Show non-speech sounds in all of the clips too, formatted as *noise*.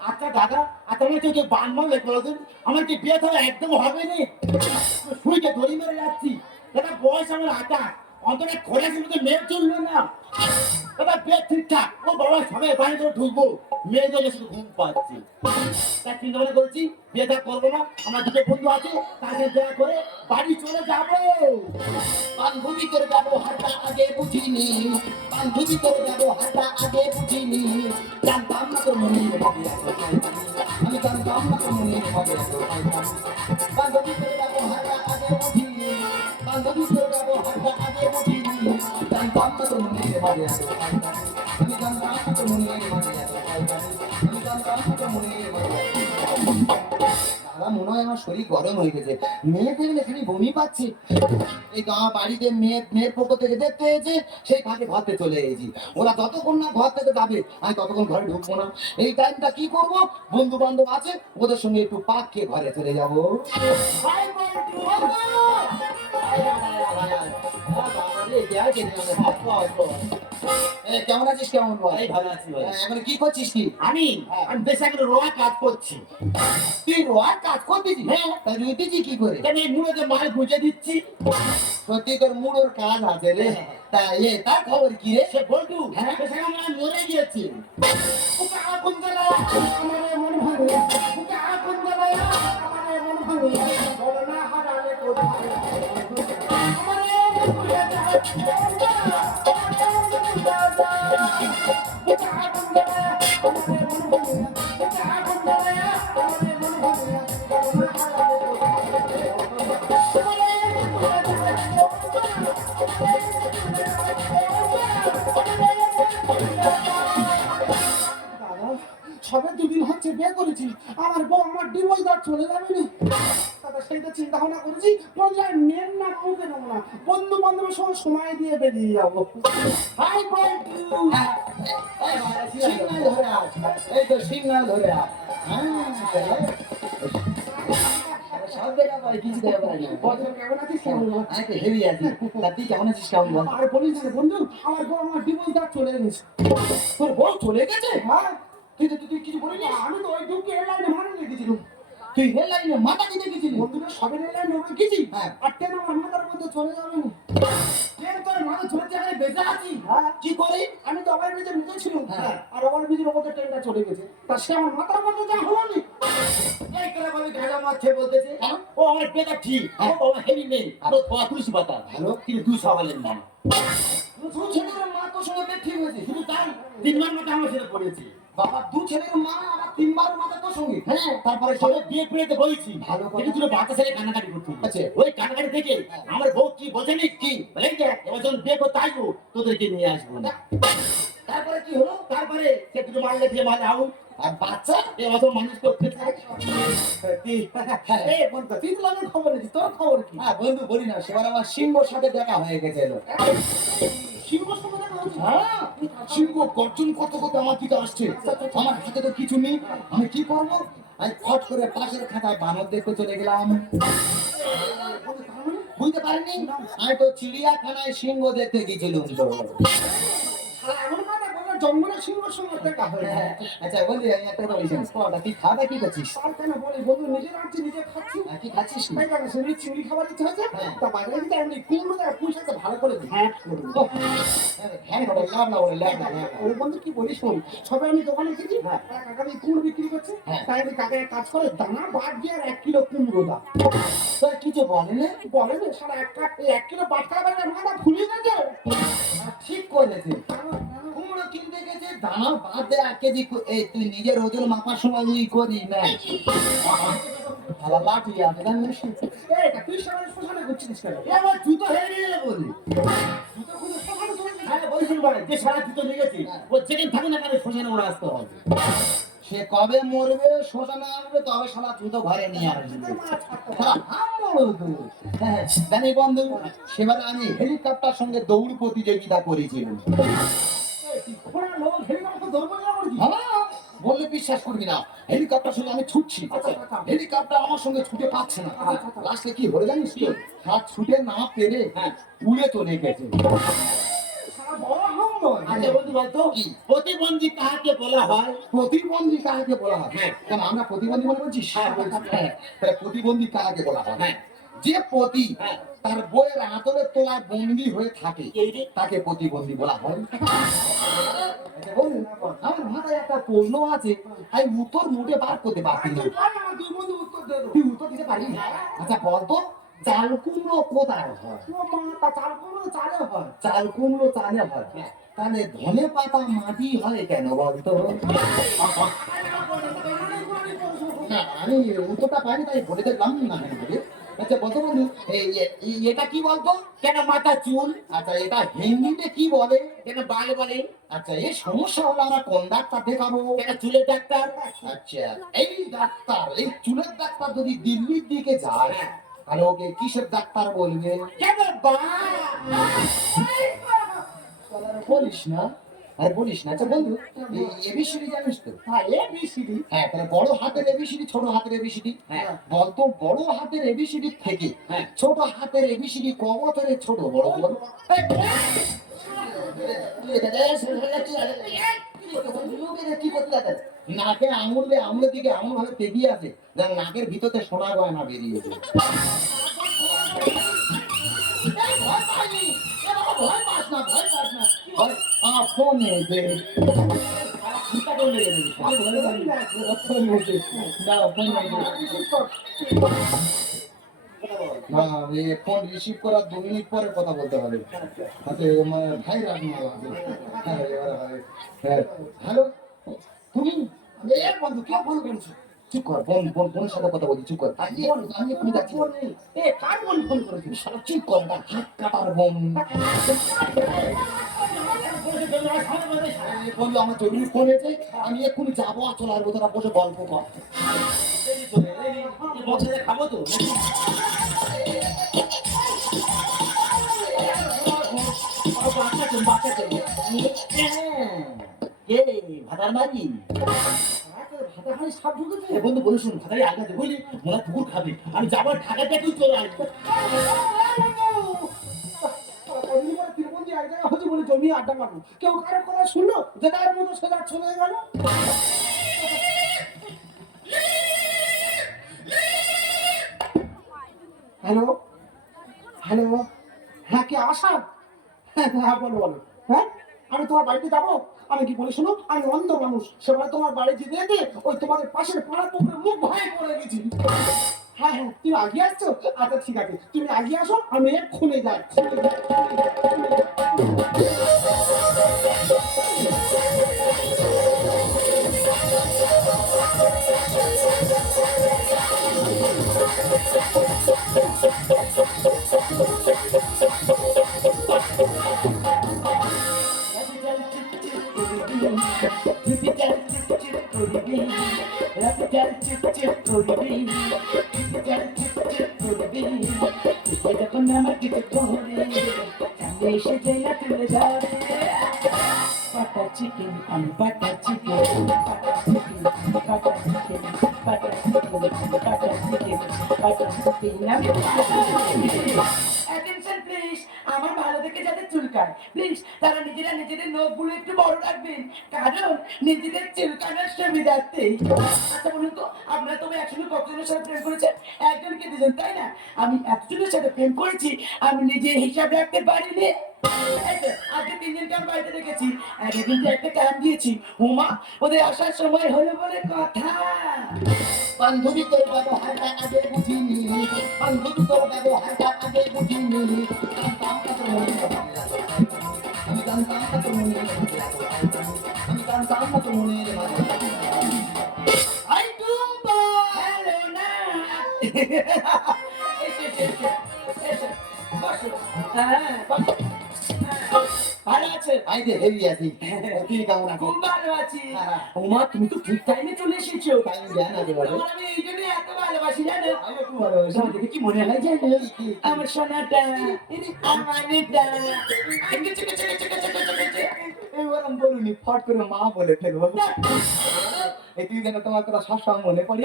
আচ্ছা দাদা আচ্ছা আমার কেউ বান মারলে কোনোদিন আমার কি বিয়ে তো একদম হবে না শুইকে ধরি মেরে যাচ্ছি। দাদা, বয়স আমার আটা অন্তত খোলা ছিল তো মেয়ে চলবে না। দাদা বিয়ে ঠিকঠাক। ও বাবা, সবাই বাড়ি ধরে ঢুকবো। মেয়ে জন্য শুধু ঘুম পাচ্ছি। তা চিন্তা ভাবনা করছি বিয়েটা করব না? আমার দুটো বন্ধু আছে, তাদের দেয়া করে বাড়ি চলে যাব। বান্ধবী করে যাব হাতটা আগে বুঝিনি। বান্ধবী করে যাব হাতটা আগে বুঝিনি। জানতাম না তোর মনে আমি জানতাম না তোর মনে আমার শরীর গরম হয়ে গেছে। মেয়ে দেখলে খালি বমি পাচ্ছি। এই গা বাড়িতে মেয়ে মেয়ের পক্ষ থেকে দেখতে এসেছে সেই ফাঁকে ঘরতে চলে এসেছি। ওরা যতক্ষণ না ঘর থেকে যাবে আমি ততক্ষণ ঘরে ঢুকবো না। এই টাইমটা কি করব? বন্ধু বান্ধব আছে ওদের সঙ্গে একটু পাক খেয়ে ঘরে চলে যাব। কেমন আছিস কেমন বল? ভালো আছি হ্যাঁ, এখন কি করছিস কি? আমি? আমি বেশ একটা রোয়া কাজ করছি। তুই রোয়ার কাজ করতেছিস? হ্যাঁ। রুইতেছি কি করে? মুড়োতে মাল গুঁজে দিচ্ছি? সত্যি তোর মুড়োর কাজ আছে রে। তা এ তার খবর কি রে? সে বলটু হ্যাঁ। বেশ আমরা মরে গিয়েছি। আগুন জ্বালা আমার মন ভাঙে। আগুন জ্বালা আমার মন ভাঙে। বলো না হারালে কোথায়? আমার মন যায় আগুন জ্বালা চলে যাবে না। সেইটা চিন্তা ভাবনা করেছি বললাম মেয়ের না মুখে নেব না। বন্ধু বান্ধবের সঙ্গে সময় দিয়ে বেরিয়ে যাব। হাই বল্টু সিগন্যাল ধরে এই তো সিগন্যাল ধরে দেখা দেখা তুই কেমন আছিস? কেমন আর বলিস বন্ধু, আমার বউ আমার ডিভোর্স চলে গেছে। তোর বউ চলে গেছে? হ্যাঁ? তুই তুই কিছু বলিনি আমি তো ওই দুটো এয়ারলাইনে মানে রেখেছিলাম তুই রেল লাইনে মাথা দিতে গেছিলি। বন্ধুরা সবে এয়ারলাইনে রেখেছি হ্যাঁ। আর ট্রেন মাথার মধ্যে চলে যাবে না ট্রেন তোর মাথা ছোট জায়গায় বেঁচে আছি। হ্যাঁ। কি করে? আমি তো ওভার ব্রিজে নিজে ছিলাম। হ্যাঁ। আর ওভার ব্রিজের ওপর ট্রেনটা চলে গেছে। তা সে আমার মাথার মধ্যে যা হলো না এই করে বলে গাঁজা মারছে বলতেছে। ও আমার পেটা ঠিক। ও হেভি নেই আরও তোয়া তুলসী পাতা। ভালো। কিন্তু দুই সওয়ালের নাম দু ছেলের মা তোর সঙ্গে ঠিক হয়েছে? শুধু তাই তিনবার মতো আমার সাথে পড়েছি। বাবা দু ছেলের মা আবার তিনবার মাথা তোর সঙ্গে। হ্যাঁ তারপরে সবাই বিয়ে পেয়েতে বলেছি। ভালো। কিন্তু তুই বাচ্চা ছেলে কান্নাকাটি করতে আচ্ছা। ওই কান্নাকাটি থেকে আমার বউ কি বোঝে নি? কি? বলে যে এবার যখন বিয়ে করতে আসব তোদেরকে নিয়ে আসব তারপরে কি হলো? তারপরে সে দুটো মারলে দিয়ে মারলে আর বাচ্চা? এ অত মানুষ করতে চায় বন্ধু তুই তো আমার খবর নিছিস তোর খবর কি? হ্যাঁ বন্ধু বলি না। সেবার আমার সিংহর সাথে দেখা হয়ে গেছে দেখা হচ্ছে হ্যাঁ? সিংহ গর্জন কত কত আমার দিকে আসছে। আমার হাতে তো কিছু নেই। আমি কি করব? আমি ফট করে পাশের খাতায় বানর দেখতে চলে গেলাম। বুঝতে পারিনি? আমি তো চিড়িয়াখানায় সিংহ দেখতে গেছিলাম তো। সঙ্গে দেখা আচ্ছা বলি আমি একটা বলি শোন, তুই খাওয়া কি করছিস? কেন বলি? বন্ধু নিজে রাখছি নিজে খাচ্ছি। কি খাচ্ছিস না? শুনি চিংড়ি খাবার ইচ্ছে হয়েছে হ্যাঁ। তা বাজারে কিন্তু এমনি কুমড়ো দেয় পুঁই শাকটা ভালো করে ঘ্যাট করে হ্যাঁ বলে লাভ না বলে লাভ না লাভ বন্ধু কি বলি শোন সবে আমি দোকানে গেছি হ্যাঁ। কাকা আমি কুমড়ো বিক্রি করছে হ্যাঁ। তাই আমি কাকা কাজ করে দানা বাদ দিয়ে আর এক কিলো কুমড়ো দাও। তোর কিছু বলে না? বলে না সারা এক এক কিলো বাটকা বাইরে মাথা ফুলিয়ে গেছে আর ঠিক করেছে। কুমড়ো কিনতে গেছে দানা বাদ এক কেজি এই তুই নিজের ওজন মাপার সময় তুই না। ভালো লাঠি এই তা তুই শ্মশানে ঘুরছিস কেন? এ আমার জুতো হেরে নিয়ে বলি। হ্যাঁ বলছিল যে সারা জুতো নিয়ে গেছি ও যেদিন থাকে না কেন শ্মশানে ওরা আসতে হবে। সে কবে মরবে শ্মশানে আসবে তবে সারা জুতো ঘরে নিয়ে আসবে। হ্যাঁ, জানি বন্ধু সেবার আমি হেলিকপ্টার সঙ্গে দৌড় প্রতিযোগিতা করেছিলাম। হ্যাঁ বললে বিশ্বাস করবি না হেলিকপ্টার আমি ছুটছি আচ্ছা, আচ্ছা। হেলিকপ্টার আমার সঙ্গে ছুটে পাচ্ছে না আচ্ছা। লাস্টে কি হলো জানিস তো হাত ছুটে না পেরে হ্যাঁ। উড়ে চলে গেছে প্রতিবন্ধী কাহাকে বলা হয় প্রতিবন্ধী কাকে বলা হয় হ্যাঁ। আমরা প্রতিবন্ধী মনে হ্যাঁ, বলছি। হ্যাঁ প্রতিবন্ধী কাকে বলা হয় হ্যাঁ। যে প্রতি হ্যাঁ। তার বইয়ের আদরের তোলায় বন্দি হয়ে থাকে। তাকে প্রতিবন্ধী বলা হয়। আমার মাথায় একটা প্রশ্ন আছে। আমি উত্তর মুখে বার করতে পারছি না। তুই উত্তর দিতে পারিস? আচ্ছা বলতো চাল কুমড়ো কোথায় হয়? চাল করো, চালে হয়। চাল কুমড়ো চালে হয় তাহলে ধনে পাতা মাটি হয় কেন বলতো? আমি উত্তরটা পাইনি তাই বলে দেখলাম না। আচ্ছা বলতো বন্ধু এটা কি বলতো? কেন মাথা চুল? আচ্ছা এটা হিন্দিতে কি বলে? কেন বাল বলে? আচ্ছা এই সমস্যা হলো আমরা কোন ডাক্তার দেখাবো? কেন চুলের ডাক্তার? আচ্ছা এই ডাক্তার, এই চুলের ডাক্তার যদি দিল্লির দিকে যায়, তাহলে ওকে কিসের ডাক্তার বলবে? কেন বা বলিস না। আর বলিস না আচ্ছা বন্ধু এবিসিডি জানিস তো হ্যাঁ, ABCD হ্যাঁ তাহলে বড় হাতের এবিসিডি ছোট হাতের এবিসিডি হ্যাঁ। বলতো বড় হাতের এবিসিডি থেকে হ্যাঁ। ছোট হাতের এবিসিডি ক বছরের ছোট বড় বড় কি করতে নাকে আঙুল দিয়ে আঙুলের দিকে এমন ভাবে তেগিয়ে আছে যেন নাকের ভিতরে সোনা গয়না ভয় পাস না, ভয় পাস না। ভয়- না। ফোন রিসিভ করার দু মিনিট পরে কথা বলতে হবে হাতে আমার ভাই রাখনা হ্যাঁ, হ্যাঁ, হ্যালো তুমি বন্ধু কে ফোন করেছ চুপ কর বোন বোন বোনের সাথে কথা বলছি চুপ কর আমি এক্ষুনি যাচ্ছি কার বোন ফোন করেছে? চুপ কর হাত কাটার বোন বন্ধু আমার জরুরি ফোন এসে আমি এক্ষুনি যাব আর চলে আসব তোরা বসে গল্প কর খাব তো বন্ধু বলে শুন ভাতারি আগে বুঝলি মোলা পুকুর খাবি আমি যাবার ঢাকা থেকে চলে আসব। জায়গায় বলে জমি আড্ডা। কেউ কথা শুনলো? যে তার মতো চলে গেল? হ্যালো? হ্যালো? হ্যাঁ কে আশা হ্যাঁ হ্যাঁ বলো বলো। হ্যাঁ? আমি তোমার বাড়িতে যাব? আমি কি বলি শোনো? আমি অন্ধ মানুষ। সেবার তোমার বাড়ি যেতে ওই তোমাদের পাশের পাড়া পুকুরে মুখ ভাই পড়ে গেছি। হ্যাঁ হ্যাঁ তুমি আগে আসছো আচ্ছা ঠিক আছে। তুমি আগে আসো আমি এক্ষুনি যাই যখন আমার কিছু করে সামনে এসে না তুলে ধরে বাটার চিকেন আমি butter chicken butter chicken butter chicken butter chicken butter chicken butter chicken আমি আমার ভালো দেখে যাদের চুলকায় নিজেরা নিজেদের নখগুলো একটু বড় রাখবেন। কারণ নিজেদের চুলকানোর সুবিধার্থে আচ্ছা বলুন তো, আপনারা তবে একসঙ্গে কতজনের সাথে প্রেম করেছেন? একজনকে দুজন, তাই না? আমি এতজনের সাথে প্রেম করেছি, আমি নিজে হিসাব রাখতে পারিনি। বাড়িতে রেখেছি। কিন্তু একটা দিয়েছি। উমা, ওদের আসার সময় হলো বলে কথা। বান্ধবী তোর ব্যবহারটা আগে বুঝিনি। বান্ধবী তোর ব্যবহারটা আগে বুঝিনি। আমি জানতাম না তোর মনে আমি জানতাম না তোর মনে আই টুম্পা হ্যালো না এসো এসো এসো বসো হ্যাঁ বসো ভালো আছে? আই দে হেভি আছি। *laughs* তুই কেমন আছিস খুব ভালো আছি। হ্যাঁ। তুমি তো ঠিক টাইমে চলে এসেছ। টাইম দেয় না দেবারে আমি এই জন্য এত ভালোবাসি জানো? আমি খুব ভালোবাসি। আমার দেখে কি মনে হয় জানো? আমার সোনাটা আমার মেয়েটা চিকে চিকে চিকে চিকে চিকে। এবার আমি বলুনি ফট করে মা বলে ফেলব। এই যেন তোমার কথা সবসময় মনে পড়ে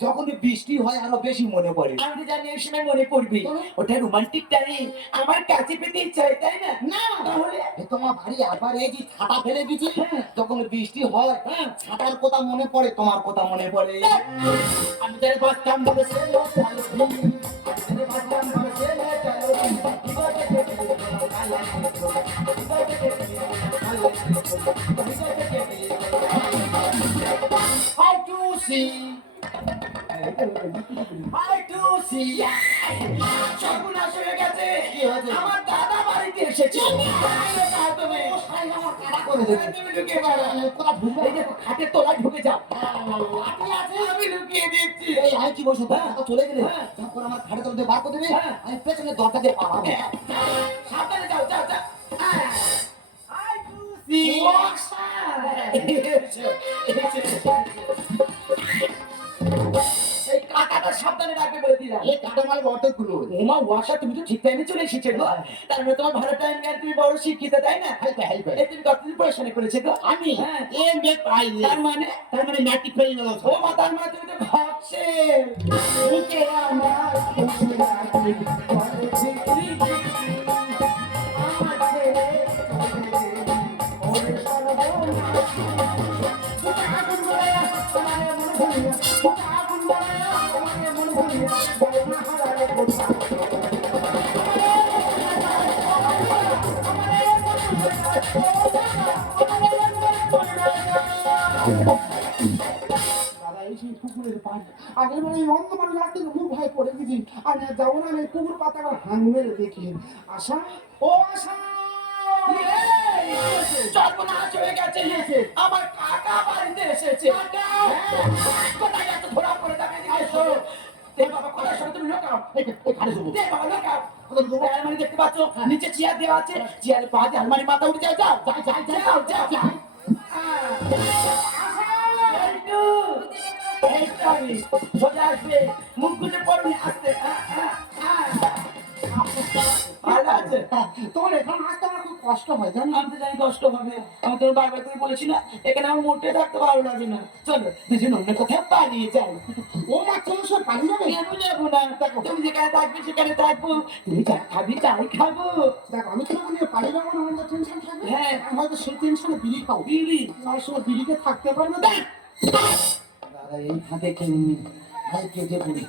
যখন বৃষ্টি হয় আরও বেশি মনে পড়ে। আমি তো জানি ওই সময় মনে পড়বে। ওটা রোমান্টিক টাইম আমার কাছে পেতে হয় তাই না? না। তাহলে? তোমার বাড়ি আবার এই যে ছাতা ফেলে হ্যাঁ। যখন বৃষ্টি হয়। ছাতার কথা মনে পড়ে তোমার কথা মনে পড়ে। আমি তার বলে সে লোক চালো আমি তার বাচ্চাম বলে সে লোক How to see? How to see? গেছে। আমার দাদা বাড়িতে এসেছে। তুমি ঢুকে যাও। আপনি আমি লুকিয়ে দিচ্ছি। এই আয় কি বসে? হ্যাঁ। চলে গেলে? হ্যাঁ। তারপর আমার ঘাড়ে তলে বার করে দেবে? হ্যাঁ। আমি পেছনে দরজা দিয়ে পালাবো। সাবধানে যাও যাও যাও। এই কাকাটা তোমার ভালো টাইম জ্ঞান তুমি বড় শিক্ষিত তাই না তুমি কতদিন পড়াশোনা করেছ গো আমি এম বে পাই মানে তার মানে তুমি তো ভাবছে পানি আগের বার এই অন্ধকার রাতে খুব ভয় পড়ে গেছি। না যাব না আমি পুকুর পাতাটা হাং মেরে দেখি। আশা ও আশা! সর্বনাশ হয়ে গেছে। আমার কাকা বাড়িতে এসেছে। কোথায় এত ধরা পড়ে যাবে দে বাবা কোথায় সরে? তুমি লোকাও। এখানে দেবো দে বাবা লোকাও। আলমারি দেখতে পাচ্ছ? নিচে চেয়ার দেওয়া আছে। চেয়ারের পা দিয়ে আলমারি মাথা উঠে যাও যাও। যাও যাও যাও যাও। এই তো আমি। আসবে মুখ গুজে আসতে ভালো আছে তোমার এখানে আসতে আমার খুব কষ্ট হয় জানো আমি তো জানি কষ্ট হবে আমি তোর বারবার করে বলেছি না এখানে আমার মোটে থাকতে ভালো লাগে না চলো দুজন অন্য কোথাও পালিয়ে যাই ও মা চলো সব পালিয়ে যাবে কেন যাব না তুমি যেখানে থাকবে সেখানে থাকব তুমি যা খাবি তাই খাব দেখো আমি তোমাকে নিয়ে পালিয়ে যাব না আমাদের টেনশন থাকবে হ্যাঁ। হয়তো সেই টেনশনে বিড়ি খাও বিড়ি আমার সময় বিড়িতে থাকতে পারবে না এই ফাঁকে খেয়ে নি ভাই কেটে পড়ি।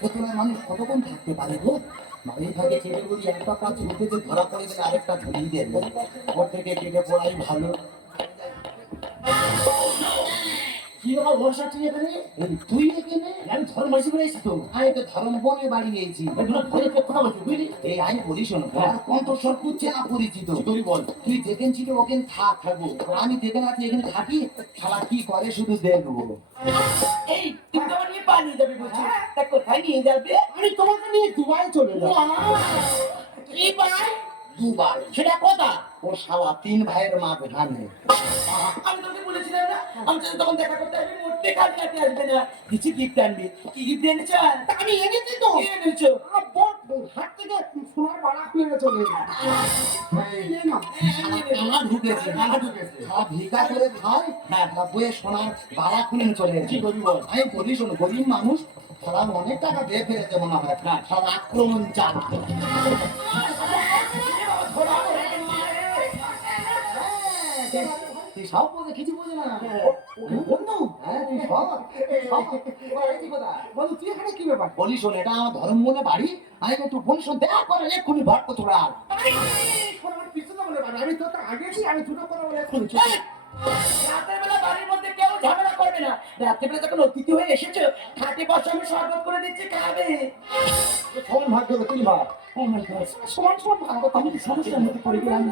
ফাঁকে মানুষ কতক্ষণ থাকতে পারে গো? এই ফাঁকে কেটে পড়ি একটা কাজ ধরা পড়ে গেলে আরেকটা ধরিয়ে দেবে ওর থেকে কেটে পড়াই ভালো। কি বর্ষা তুই এখানে তুই এখানে? আমি ধর্ম মাসি করে এসেছি তো। আমি তো ধরম বনে বাড়ি ফের কথা বলছি বুঝলি? এই আমি বলি শোনো কণ্ঠস্বর করছে না পরিচিত তুই বল? তুই যেখানে ছিল ওখানে থাক থাকব। আমি যেখানে আছি এখানে থাকি। খেলা কি করে শুধু দেখব? এই তুমি তো আমার নিয়ে পালিয়ে যাবে বলছি। তা কোথায় নিয়ে যাবে? আমি তোমাকে নিয়ে দুবাই চলে যাব। পাই দুবার। সেটা কথা? ও শালা তিন ভাইয়ের মা ঘানে আমি তোকে বলেছিলাম না? আমি তখন দেখা করতে আসবি মোটে কাজ কাটতে আসবে না। কিছু গিফট আনবি? কি গিফট এনেছ? আমি এনেছি তো। এনেছো? হাত থেকে সোনার বাড়া খুলে চলে হ্যাঁ গরিব মানুষ তারা অনেক টাকা দিয়ে ফেলেছে মনে হয়। সারা আক্রমণ চাল। সব বোঝে কিছু বোঝে না বন্ধু হ্যাঁ তুই সব কি তুই এখানে কি ব্যাপার বলি শোন এটা আমার ধর্ম মনে বাড়ি আমি একটু বোন শোন দেখা করে এক্ষুনি ভট্ট তোরা আমার পিছনে আমি তো আগে আমি দুটো কথা বলে এখন রাতের বেলা বাড়ির মধ্যে কেউ ঝামেলা করবে না রাতের বেলা যখন অতিথি হয়ে এসেছ খাটে বসে আমি শরবত করে দিচ্ছি খাবে ভাগ্য তুই সমান সমান ভালো আমি সমস্যার মধ্যে পড়ে গেলাম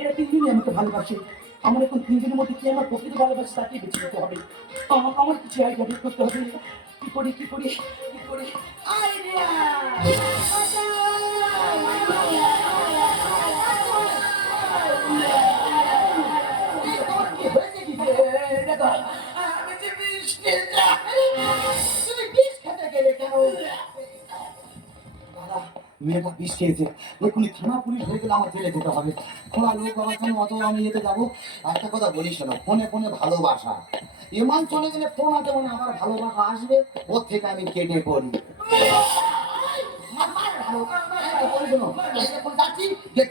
এরা তিনজনই আমাকে ভালোবাসে আমার এখন তিনজনের মধ্যে কি আমার প্রকৃত ভালোবাসে তাকে বেছে নিতে হবে? আমার কিছু আইডিয়া বের করতে হবে। কি করি কি করি কি করি? আইডিয়া মেয়েটা বিষ খেয়েছে। এক্ষুনি থানা পুলিশ হয়ে গেলে আমার জেলে যেতে হবে। খোলা লোক আমার জন্য অত আমি যেতে যাব। একটা কথা বলিস না ফোনে ফোনে ভালোবাসা। এমান চলে গেলে ফোন আছে মানে আমার ভালোবাসা আসবে ওর থেকে আমি কেটে পড়ি।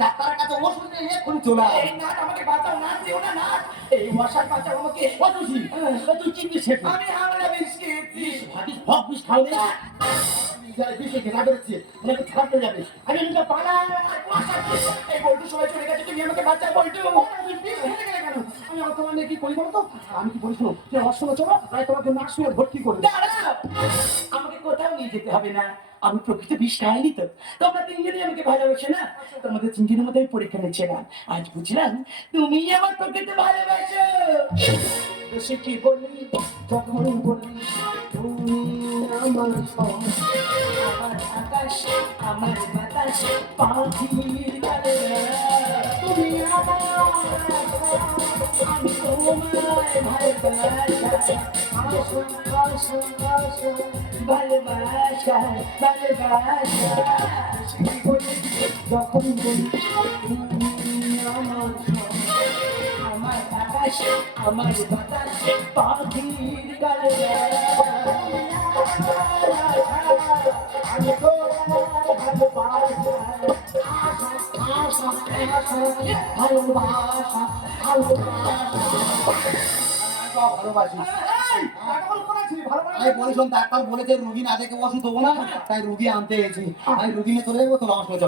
ডাক্তারের কাছে ওষুধ নিয়ে এক্ষুনি চলে আয়। এই আমাকে বাঁচাও নাট দিও না নাট। এই মশার বাঁচাও আমাকে অতসী, তুই কি কি আমি হামলা খেয়েছি ভাবিস বিষ খাও রে যারা বিষে ঘেরা বেরোচ্ছে ওনাকে ছাড়তে যাবে। আমি নিজে পালাই। এই বল্টু সবাই চলে গেছে তুমি আমাকে বাঁচাও বল্টু। আমি? আমি আবার তোমার নিয়ে কি করি বলতো আমি কি বলি শোনো যে আমার সঙ্গে চলো তাই তোমাকে নার্সিংয়ে ভর্তি করবে আমাকে কোথাও নিয়ে যেতে হবে না। আমি প্রকৃত খাইনি তো তোমরা তিনজনই আমাকে ভালোবাসে না? তোমাদের তিনজনের মধ্যে আমি পরীক্ষা নিচ্ছিলাম আজ বুঝলাম তুমি আমার প্রকৃত ভালোবাসো। বেশি কি বলি? যখন বলি তুমি আমার আমার আকাশ আমার বাতাস পাখির গানে তুমি আমার আমি তোমায় ভালোবাসা আসো আসো আসো ভালোবাসা ভালোবাসা যখন আমার আমার আকাশ আমার বাতাস, পাখির গানে ভালোবাসা ভালোবাসা ভালোবাসি ডাক্তার বলেছে রুগী না দেখে ওষুধ দেবো না তাই রুগী আনতে এসেছি আমি রুগী নিয়ে চলে যাব তো আমার সঙ্গে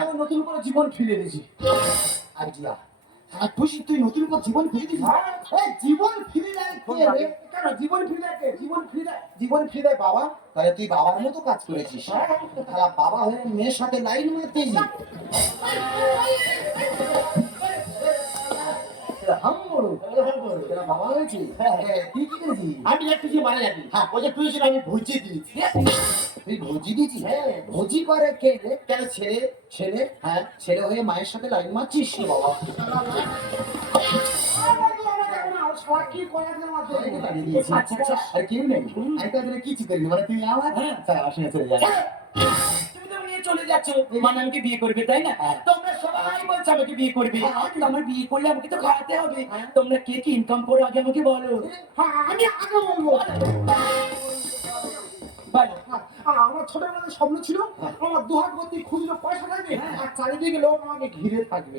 আমি নতুন করে জীবন ফিরে দিয়েছি আইডিয়া আর টুসি তুই নতুন করে জীবন ফিরে হ্যাঁ। এই জীবন ফিরে দেয় কে রে? কেন জীবন ফিরে কে? জীবন ফিরে জীবন ফিরে বাবা? তাহলে তুই বাবার মতো কাজ করেছিস। তাহলে বাবা হয়ে মেয়ের সাথে লাইন মারতেই হ্যাঁ তুই করেছিস? আমি একটু মারা যাবি। হ্যাঁ। ওই যে তুই আমি ভুজিয়ে দিয়েছি। তুই ভোজি দিয়েছিস? হ্যাঁ ভোজি করে কে? রে কেন ছেড়ে ছেলে? হ্যাঁ ছেলে হয়ে মায়ের সাথে লাইন মারছিস বাবা। আর কেউ নেই। আমি কিছু করিনি মানে তুই আমার? হ্যাঁ। তাই চলে যাস তুমি চলে যাচ্ছ। মানে আমাকে বিয়ে করবে তাই না? হ্যাঁ। তোমরা সবাই বলছো আমাকে বিয়ে করবে। হ্যাঁ। আমার বিয়ে করলে আমাকে তো খাওয়াতে হবে। তোমরা কে কি ইনকাম করো আগে আমাকে বলো। আমি আগে বলব বলো। আর আমার ছোটবেলায় স্বপ্ন ছিল আমার দুহাত ভর্তি খুচরো পয়সা থাকবে আর চারিদিকে লোক আমাকে ঘিরে থাকবে।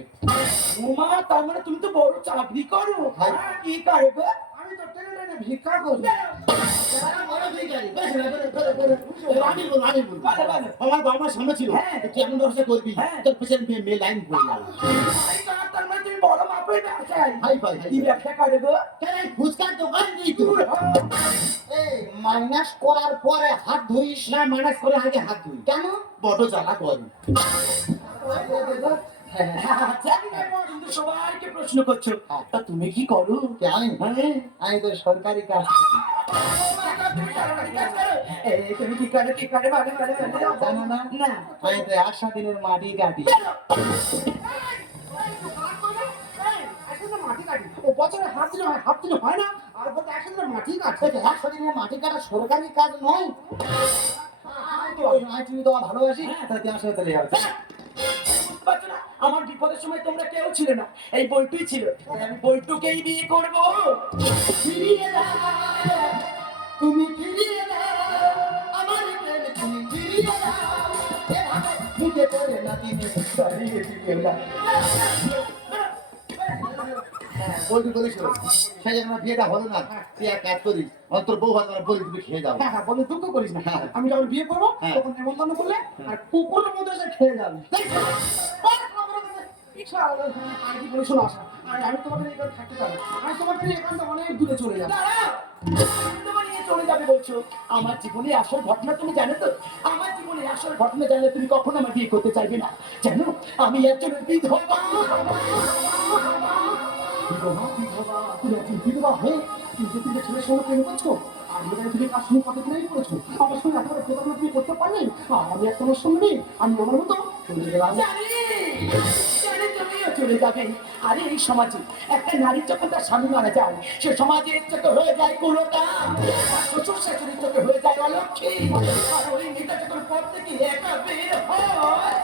উমা তার মানে তুমি তো বড় চাকরি করো। হ্যাঁ। কি করো গো? আমি তো টেনে টেনে ভিক্ষা করব। আমার বাবা মার সামনে ছিল। হ্যাঁ। তো কেমন ব্যবসা করবি? হ্যাঁ। তোর পেছনে মেয়ে লাইন গেল। তার মানে তুমি বড় মাপের ব্যবসায়ী হাই ফাই কি ব্যবসা করো গো? ফুচকার দোকান দিই তুই মাইনাস করার পরে হাত ধুইস না মানাস করে আগে হাত ধুই কেন বড় জ্বালা করি আচ্ছা, সবাইকে প্রশ্ন করছ তা তুমি কি করো আমি হ্যাঁ আমি তো সরকারি কাজ করি। তুমি কি করে কি করে ভালো ভালো ভালো জানো না না আমি তো একশো দিনের মাটি কাটি মাটি কাটি বছরে হাত দিলে হয় হাত দিলে হয় না। আর বলতে একসাথে মাটি কাটছে একশো দিনের মাটি কাটা সরকারি কাজ নয়? তো তুমি ভালোবাসি যাবে। বুঝতে পারছ না? আমার বিপদের সময় তোমরা কেউ ছিল না এই বইটুই ছিল। আমি বইটুকেই বিয়ে করব। ফিরিয়ে তুমি ফিরিয়ে আমার তুমি ফিরিয়ে দাও। মুখে করে না দিনে সরিয়ে দিও না। হ্যাঁ, বলবি বলেছিল সেই জন্য আমার বিয়েটা হলো না তুই এক কাজ করিস অন্তর বউ ভালো বলি তুমি খেয়ে যাও। হ্যাঁ হ্যাঁ বলে দুঃখ করিস না। হ্যাঁ। আমি যখন বিয়ে করব হ্যাঁ। তখন নেমন্তন্ন করলে আর কুকুরের মধ্যে এসে খেয়ে যাবে। আমি আমি আমি তোমাকে নিয়ে থাকতে পারব আমি তোমাকে এখান থেকে অনেক দূরে চলে যাব! চলে যাবে বলছো। আমার জীবনে আসল ঘটনা তুমি জানো তো? আমার জীবনে আসল ঘটনা জানলে তুমি কখনো আমার বিয়ে করতে চাইবে না। জানো আমি একজন বিধবা। তুমি একজন বিধবা হয়ে তুমি যে তিনটে ছেলের সঙ্গে করছ আর তুমি কার সঙ্গে কত প্রেম করেছ আমার সঙ্গে একেবারে করতে পারলে আমি এক তোমার আমি আমার মতো চলে চলে যাবে আরে এই সমাজে একটা নারীর যখন তার স্বামী মারা যায় সে সমাজের চোখে হয়ে যায় আর শ্বশুর শাশুড়ির চোখে হয়ে যায় অলক্ষী আর ওই মেয়েটা যখন পর থেকে একা বের হয়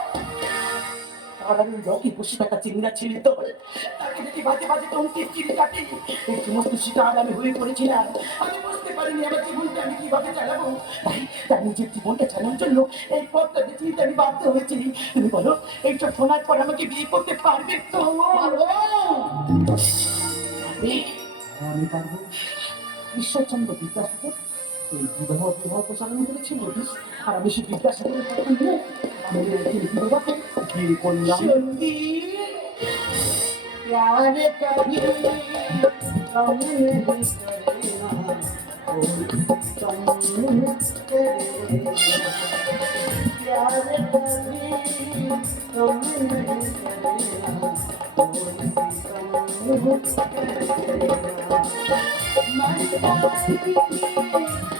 চিংড়া তো। তাকে যদি বাজে বাজে এই সমস্ত শিকার আমি হয়ে পড়েছিলাম আমি বুঝতে পারিনি আমার জীবনটা আমি কীভাবে চালাবো। তার নিজের জীবনটা চালানোর জন্য এই পথটা বেছে নিতে আমি বাধ্য হয়েছি। তুমি বলো, এইসব শোনার পর আমাকে বিয়ে করতে পারবে তো? আমি পারব। ঈশ্বরচন্দ্র বিদ্যাসাগর এই বিবাহ বিবাহ প্রচারণ করেছিল আর আমি সেই বিদ্যাসাগরের কথা নিয়ে আমি এই বিবাহকে বিয়ে করলাম प्यार कभी कम नहीं करेगा कोई कम करेगा प्यार कभी कम नहीं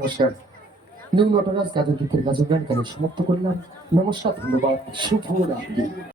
নমস্কার। নিউ নটরাজ গাজন গীতের গাজন গান সমাপ্ত করলাম। নমস্কার ধন্যবাদ শুভ রাত্রি